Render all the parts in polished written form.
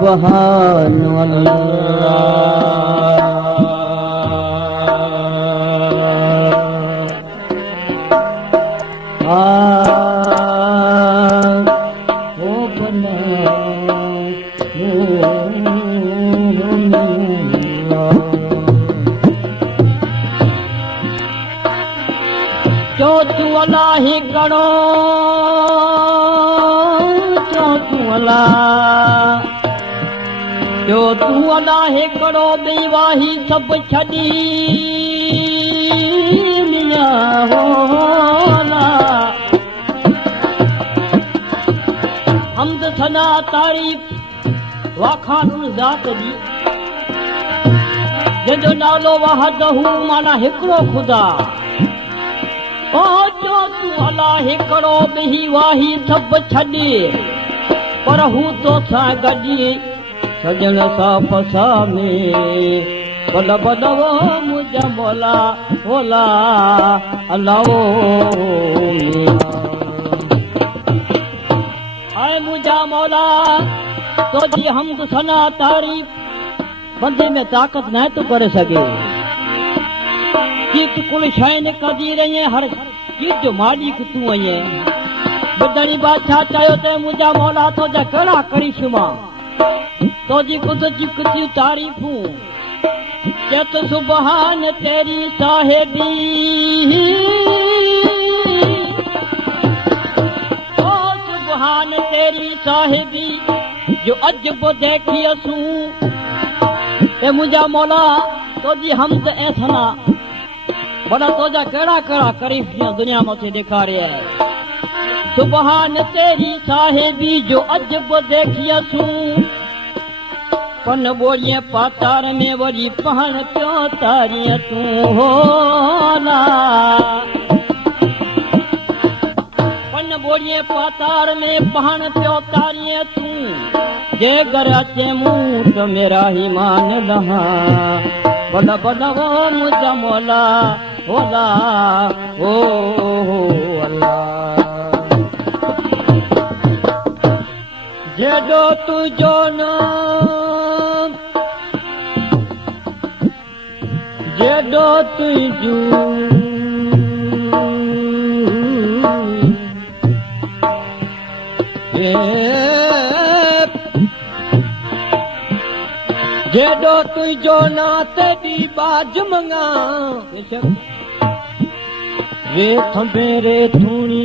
सुभान ही करो तूं अला हे करो बेवाही सभु छॾी हमद सना तारीफ़ वाखान ज़ात जी जंहिंजो नालो वहदहू माना हिकिड़ो ख़ुदा तूं अला हिकिड़ो ॿी वाही सभु छॾे पर हू तोसां गॾी सजण सां फसा में बल बल वो मुंहिंजा मौला भोला अलाह आए मुंहिंजा मौला तुंहिंजी हमद सना तारीफ़ बंदे में ताक़त न थो करे सघे चीत कुल शइ कदीर हर चीज जो मालिक तूं आहीं ॿुधणी बादशाह चयो त मुंहिंजा मौला तुंहिंजा कहिड़ा करिश्मा तुंहिंजी कुदरत जी केतिरियूं तारीफ़ूं चत सुभान तेरी साहिबी ओ सुभान तेरी साहिबी जो अजब देखियसूं ए मुंहिंजा मौला तुंहिंजी हमद ऐं सना बड़ा तुंहिंजा कहिड़ा कहिड़ा करीफ़ दुनिया मथे ॾेखारिया सुभान तेरी साहिबी जो अजब देखियसूं पन ॿोड़ीअ पातार में वरी पहण पियो तारीअ तूं होला पन ॿोड़ीअ पातार में पहण पियो तारीअ तूं जे घर अचे मूं त मेरा ही मान लहा बल बल वो मुंहिंजा मौला होला ओ अल्लाह जेॾो तुंहिंजो नाम जेॾो तुंहिंजो जेॾो तुंहिंजो ना तेॾी बाज मंगा रे थंबे रे थूणी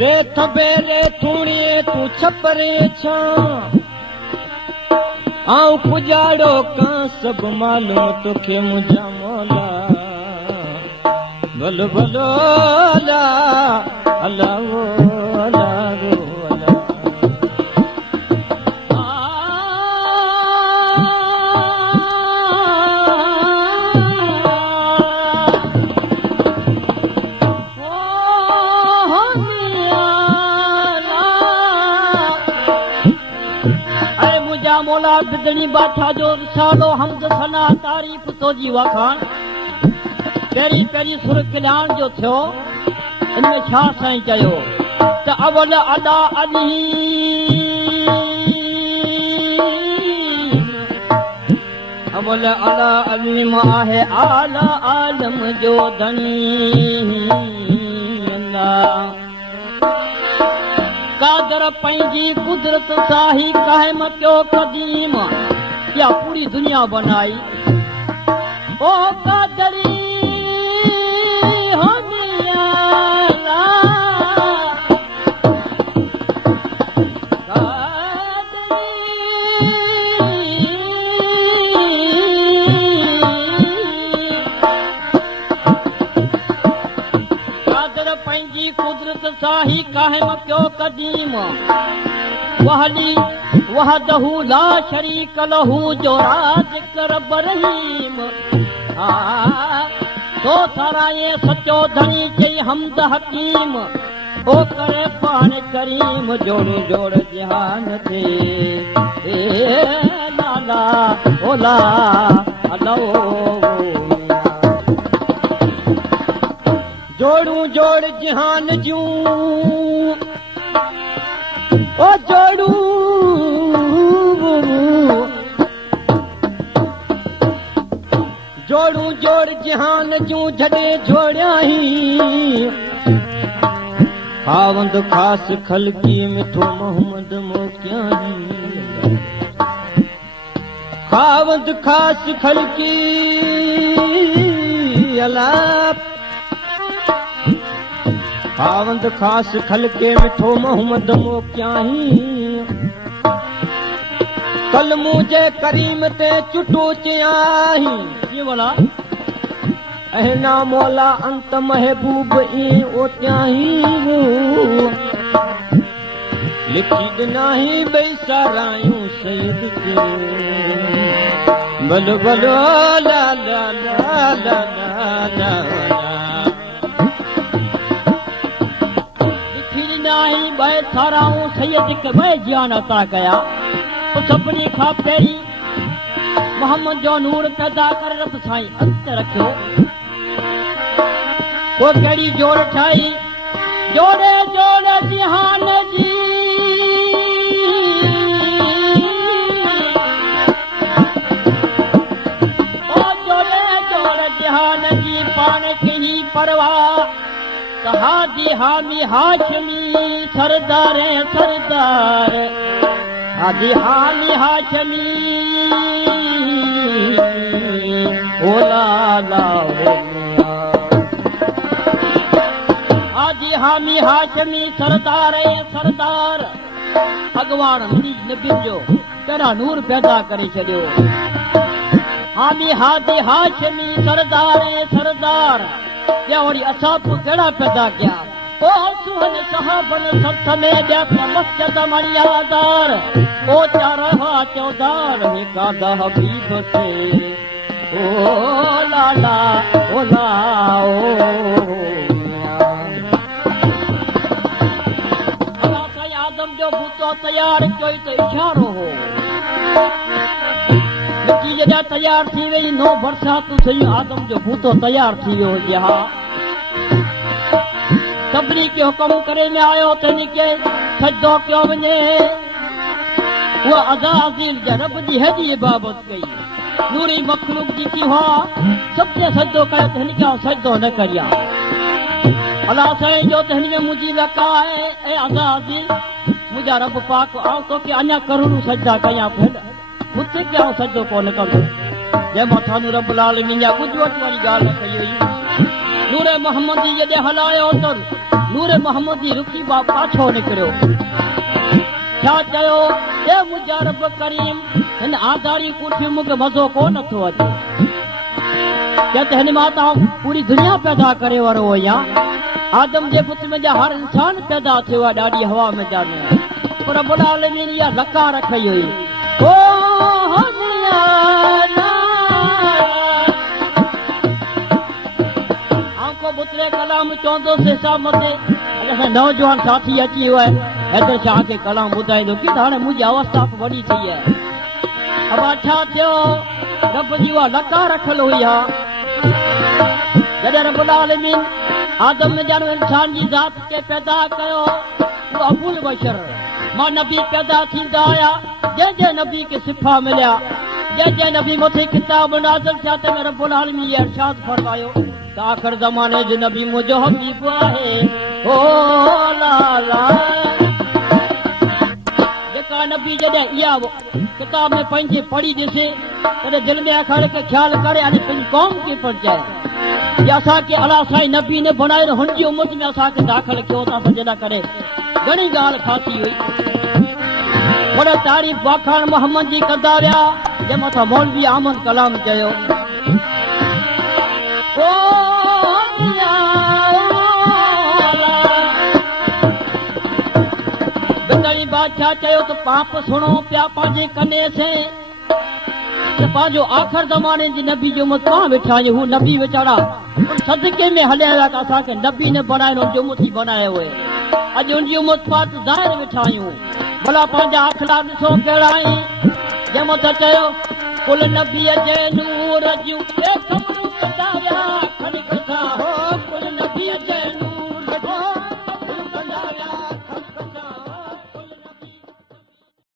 रे थंबे रे थूणी तूं छपरे छा आऊं पुॼाड़ो कां सभु मालूम तोखे मुंहिंजा मौला भल भलो अला अलाह अलाह मौला बिदणी बाठा जो रिसालो हमद सना तारीफ़ तुंहिंजी वाखान पहिरीं पहिरीं सुर कल्याण जो थियो इनमें छा साईं चयो त अवल अला अली अवल अला अली मां आहे आला आलम जो धनी अल्लाह कादर पंहिंजी कुदरत सां ही कायम कयो क़दीम या पूरी दुनिया बनाई ओ कादरी पंहिंजी कुदरत सां ही कायम कयो क़दीम वहली वहदहू ला शरीक लहू जो राज़िक रब रहीम तो सराए सचो धनी चई हमद हकीम ओ करे पान करीम जोड़ जोड़ जहान थे ए लाला ओला अल्लाह जोड़ू जोड़ जहान जूं ओ जोड़ू जोड़ू जोड़ जहान जूं जॾे जोड़ियाही खावंद खास खलकी मिठो मोहम्मद मोकियाही खावंद खास खलकी अलाप खावंद खास खलके मिठो मोहम्मद मोकियाही कल मुझे करीम ते चुटो चयाही ये बोला अहना मौला अंत महबूब ई ओत्याही लिखी दिनाही बेसारायूं सैयद के बल बलो ला ला ला ला ला लिखी दिनाही बेसारायूं सैयद के मैं जान अता कया सभिनी खां पहिरीं मोहम्मद जो नूर पैदा करे रब साईं अंत रखियो वो कहिड़ी जोड़ ठाही जोड़े जोड़े जहान जी ओ जोड़े जोड़े जहान जी पाण कही परवाह कहादी हामी हाशमी सरदार सरदार आदि हामी हाशमी ओला ला आदि हामी हाशमी सरदार सरदार भगवान नबी जो तेरा नूर पैदा करे छॾियो हामी हादी हाशमी सरदार सरदार या वरी असां कहिड़ा पैदा कया ओ सुहन सहाबन सत में देख मस्जिद मणियादार ओ चारहा चौदार हिकादा हबीब से ओ लाला ओ लाओ आदम जो भूतो तैयार कोई तो इशारो हो मिट्टी जॾहिं तैयार थी वई नो बरसात थी आदम जो भूतो तैयार थी वियो जहा सभिनी खे हुकुम करे में आयो त हिनखे सजदो कयो वञे उहा अज़ाज़ील जा रब जी हेॾी इबादत कई नूरी मखलूक जी की हुआ सभु सजदो कयो त हिनखे सजदो न करिया अलाह साईं जो त हिन में मुंहिंजी लका आहे ऐं अज़ाज़ील मुंहिंजा रब पाक आउं तोखे अञा करोड़ूं सजदा कयां मुते खे आउं सजदो कोन कंदो जंहिं मथां रब आलमीन जा कुझु वटि वारी ॻाल्हि न कई हुई नूर मोहम्मदी जॾहिं हलायो त नूर मोहम्मदी रुकी बा पाछो निकिरियो छा चयो ए मुंहिंजा रब करीम हिन आज़ारी कुठियूं मूंखे मज़ो कोन थो अचे त हिन मां तव्हां पूरी दुनिया पैदा करे वारो आहियां आदम जे पुट में जा हर इंसान पैदा थियो आहे ॾाढी हवा में जाने पर रब आलमीन इहा लका रखी हुई ओ बुतरे कलाम चवंदोसि हिसाब मथे असां नौजवान साथी अची वियो आहे हैदर शाह खे कलाम ॿुधाईंदो की हाणे मुंहिंजी अवस्था वॾी थी आहे अब छा थियो रब जी उहा लका रखियल हुई आहे जॾहिं रब आलमीन आदम में ॼण इंसान जी ज़ात खे पैदा कयो उहो अबुल बशर मां नबी पैदा थींदा आया जंहिं जंहिं नबी खे सिफ़ा मिलिया जंहिं जंहिं नबी मथे किताब नाज़िल थिया तंहिंमें रब आलमीन इहा इरशाद फरमायो आखिर ज़माने जो नबी मुंहिंजो हबीब आहे ओ लाला जेका नबी जॾहिं इहा किताब में पंहिंजे पढ़ी ॾिसे तॾहिं दिलि में अखर खे ख़्यालु करे हाणे पंहिंजी क़ौम खे पढ़जाए या असांखे अलाह साईं नबी ने बनाए हुनजी उमत में असांखे दाख़िल कयो था सजदा करे घणी ॻाल्हि फासी हुई पर तारीफ़ वाखाण मोहम्मद जी कंदा विया जंहिं मथां मौलवी अहमद कलाम चयो बादशाह चयो त पाप सुणो पिया पंहिंजे कने से पंहिंजो आख़िर ज़माने जी नबी जी उमत पाण वेठा आहियूं हू नबी वीचारा सदके में हलिया विया त असांखे नबी ने बनायो हुनजी उमत ई बनायो हुए अॼु हुनजी उमत पाण ज़ाहिर वेठा आहियूं भला पंहिंजा अखलाक ॾिसो कहिड़ा आहिनि जंहिं मथां चयो कुल नबीअ जे नूर जूं